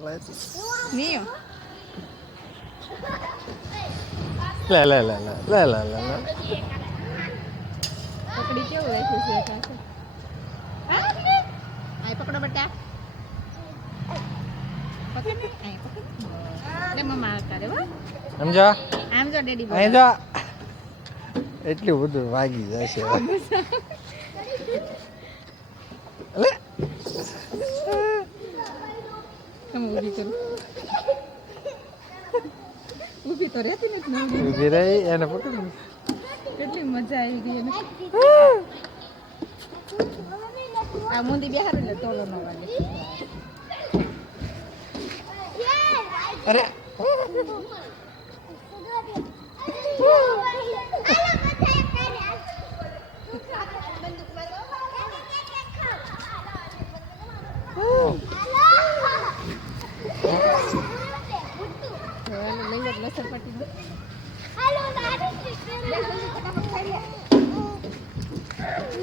Niyo. લે લે લે લે લે લે લે લે. પકડી કેવું રાખ્યું છે પાછું. આય પકડો બેટા. પકડ આય પકડ. લે મમ્મા કરે હો. સમજો આમ જો ડેડી બોલ. અહીં જો એટલું બધું વાગી જશે લે તમે ઊભી કરો. ઊભી તો રહેતી નથી ને ઊભી રહી એને પકડ. કેટલી મજા આવી ગઈ એને. આ મુંદી બેહાર એટલે ટોલો ન વાગે. અરે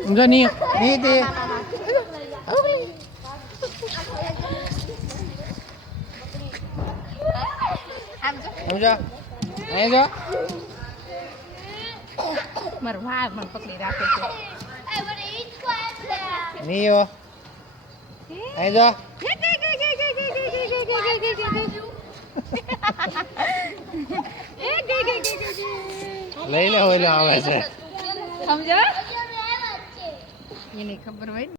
સમજો નહીં નહીં તે સમજો અહીં જો મારો ભાઈ મને પકડી રાખે છે. નીયો અહીં જો લઈ લે ઓલો આવે છે સમજો એને ખબર હોય ને.